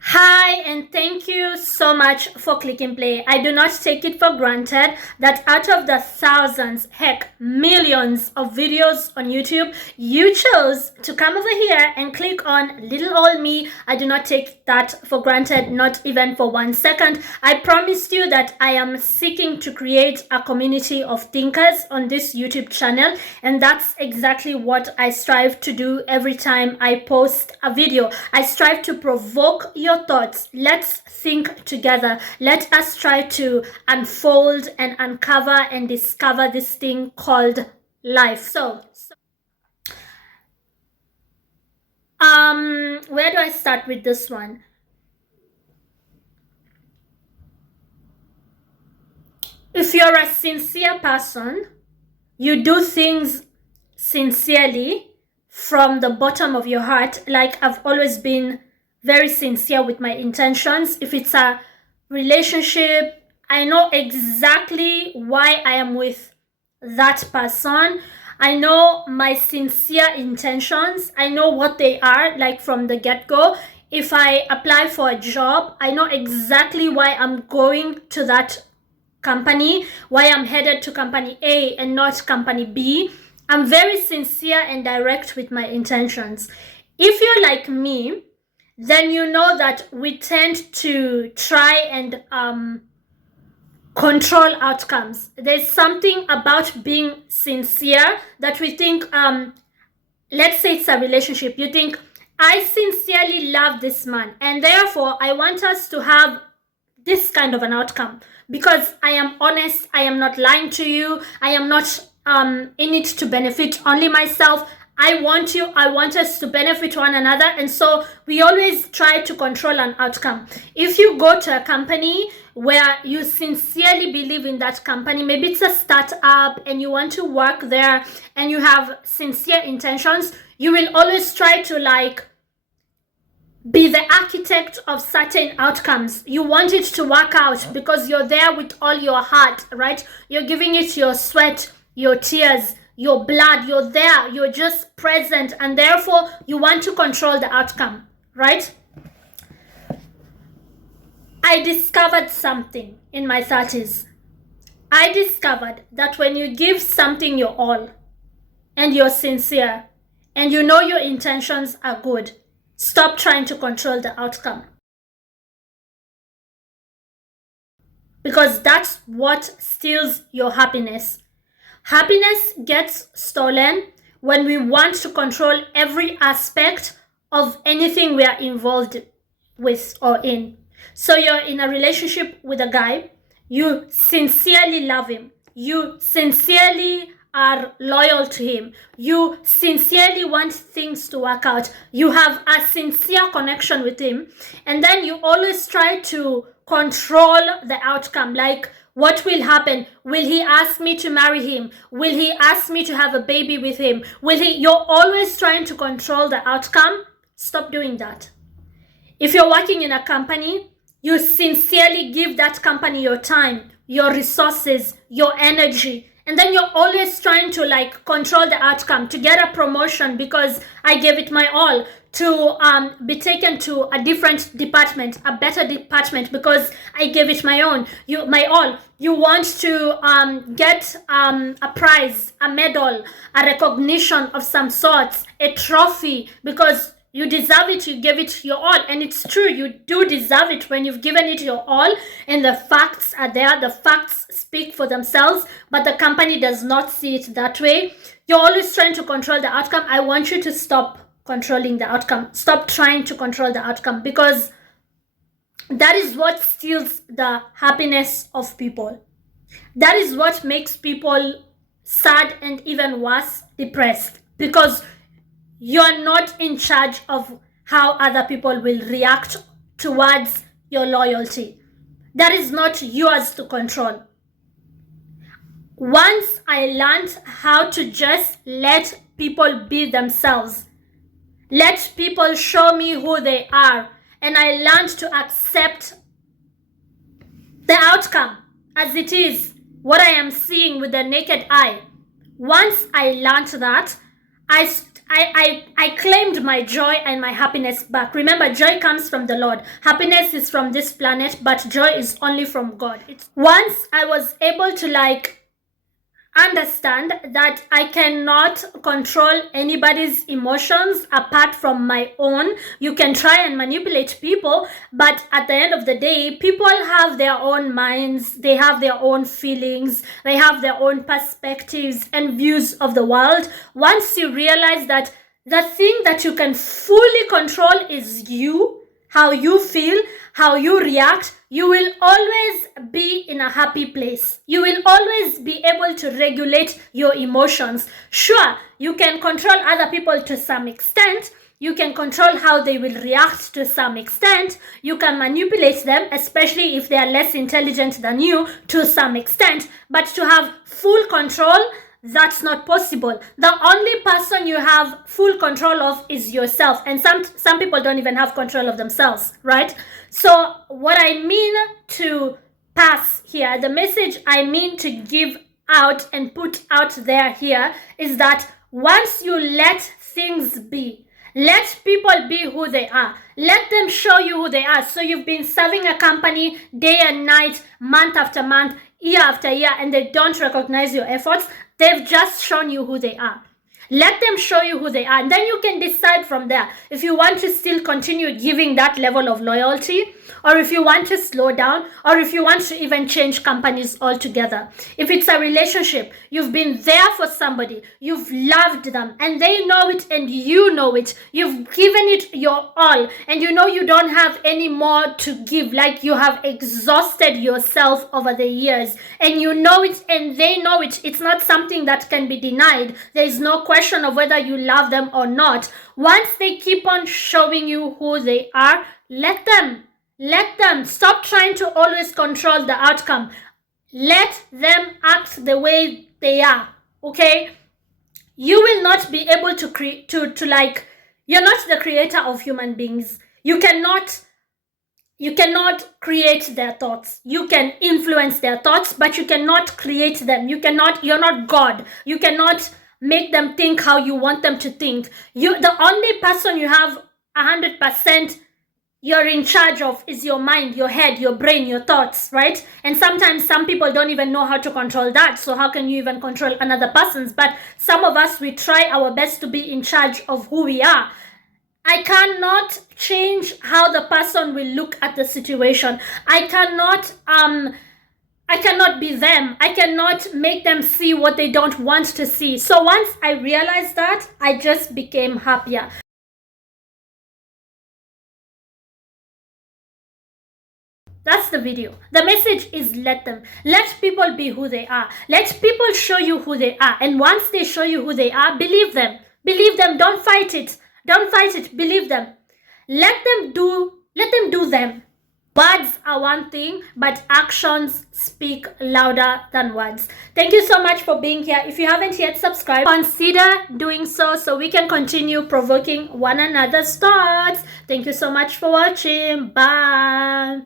Hi, and thank you so much for clicking play. I do not take it for granted that out of the thousands, heck, millions of videos on YouTube, you chose to come over here and click on little old me. I do not take that for granted, not even for 1 second. I promised you that I am seeking to create a community of thinkers on this YouTube channel, and that's exactly what I strive to do every time I post a video. I strive to provoke your thoughts. Let's think together. Let us try to unfold and uncover and discover this thing called life. Where do I start with this one? If you're a sincere person, you do things sincerely from the bottom of your heart. Like, I've always been very sincere with my intentions. If it's a relationship, I know exactly why I am with that person. I know my sincere intentions. I know what they are, like from the get-go. If I apply for a job, I know exactly why I'm going to that company, why I'm headed to company A and not company B. I'm very sincere and direct with my intentions. If you're like me, then you know that we tend to try and control outcomes. There's something about being sincere that we think, let's say it's a relationship. You think, I sincerely love this man, and therefore I want us to have this kind of an outcome because I am honest, I am not lying to you, I am not in it to benefit only myself. I want us to benefit one another, and so we always try to control an outcome. If you go to a company where you sincerely believe in that company, maybe it's a startup and you want to work there and you have sincere intentions, you will always try to be the architect of certain outcomes. You want it to work out because you're there with all your heart, right? You're giving it your sweat, your tears, your blood. You're there, you're just present, and therefore you want to control the outcome, right? I discovered something in my 30s. I discovered that when you give something your all and you're sincere and you know your intentions are good, stop trying to control the outcome. Because that's what steals your happiness. Happiness gets stolen when we want to control every aspect of anything we are involved with or in. So you're in a relationship with a guy, you sincerely love him, you sincerely are loyal to him, you sincerely want things to work out, you have a sincere connection with him, and then you always try to control the outcome. Like, what will happen? Will he ask me to marry him? Will he ask me to have a baby with him? You're always trying to control the outcome. Stop doing that. If you're working in a company, you sincerely give that company your time, your resources, your energy, and then you're always trying to control the outcome, to get a promotion because I gave it my all, to be taken to a different department, a better department because I gave it my all. You want to get a prize, a medal, a recognition of some sorts, a trophy because you deserve it, you gave it your all. And it's true, you do deserve it when you've given it your all and the facts are there. The facts speak for themselves, but the company does not see it that way. You're always trying to control the outcome. I want you to stop controlling the outcome. Stop trying to control the outcome, because that is what steals the happiness of people. That is what makes people sad and even worse, depressed, because you're not in charge of how other people will react towards your loyalty. That is not yours to control. Once I learned how to just let people be themselves, let people show me who they are, and I learned to accept the outcome as it is, what I am seeing with the naked eye. Once I learned that, I claimed my joy and my happiness back. Remember, joy comes from the Lord. Happiness is from this planet, but joy is only from God. Once I was able to understand that I cannot control anybody's emotions apart from my own. You can try and manipulate people, but at the end of the day, people have their own minds, they have their own feelings, they have their own perspectives and views of the world. Once you realize that the thing that you can fully control is you, how you feel, how you react, you will always be in a happy place. You will always be able to regulate your emotions. Sure, you can control other people to some extent. You can control how they will react to some extent. You can manipulate them, especially if they are less intelligent than you, to some extent. But to have full control, that's not possible. The only person you have full control of is yourself. And some people don't even have control of themselves, right? So what I mean to pass here, the message I mean to give out and put out there here is that once you let things be, let people be who they are. Let them show you who they are. So you've been serving a company day and night, month after month, year after year, and they don't recognize your efforts. They've just shown you who they are. Let them show you who they are. And then you can decide from there if you want to still continue giving that level of loyalty, or if you want to slow down, or if you want to even change companies altogether. If it's a relationship, you've been there for somebody, you've loved them, and they know it and you know it. You've given it your all, and you know you don't have any more to give, like you have exhausted yourself over the years, and you know it and they know it. It's not something that can be denied. There is no question of whether you love them or not. Once they keep on showing you who they are, let them. Stop trying to always control the outcome. Let them act the way they are, okay? You will not be able to create, you're not the creator of human beings. You cannot create their thoughts. You can influence their thoughts, but you cannot create them. You're not God. You cannot make them think how you want them to think. The only person you have 100% you're in charge of is your mind, your head, your brain, your thoughts, right? And sometimes some people don't even know how to control that. So how can you even control another person's? But some of us, we try our best to be in charge of who we are. I cannot change how the person will look at the situation. I cannot be them. I cannot make them see what they don't want to see. So once I realized that, I just became happier. That's the video. The message is let them. Let people be who they are. Let people show you who they are. And once they show you who they are, believe them. Believe them. Don't fight it. Don't fight it. Believe them. Let them do them. Words are one thing, but actions speak louder than words. Thank you so much for being here. If you haven't yet subscribed, consider doing so we can continue provoking one another's thoughts. Thank you so much for watching. Bye.